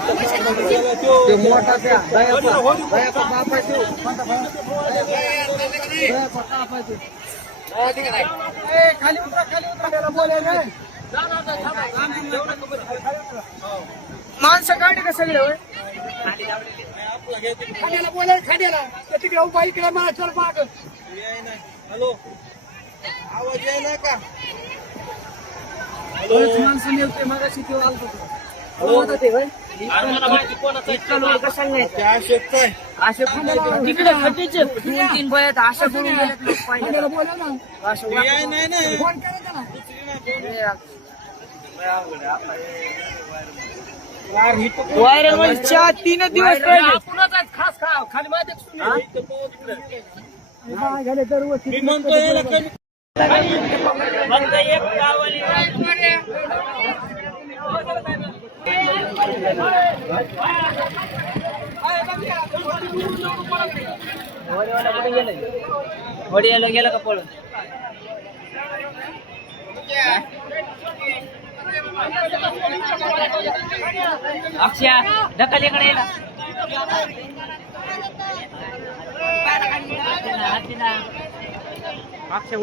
ते मोठा त्या दयाचा बाप आहे तो. दयाचा बाप आहे तो. खाली उतरा त्याला बोलायला नाही. माणसं काढली का सगळे होय? खाड्याला बोलाय खाड्याला तिकडे उभा इकडे मला चल माग. हॅलो आवाज यायला का? माणसं नेते मगाशी ते आलतो तिकडे खड्डीचे 2-3 बयात आशा करून वायरल मध्ये 3 दिवस खास खाली माहिती मी म्हणतो याला कमी फक्त एक गाववाली वडियाला गेला का पळून? अक्षय ढकल इकडे येला अक्षय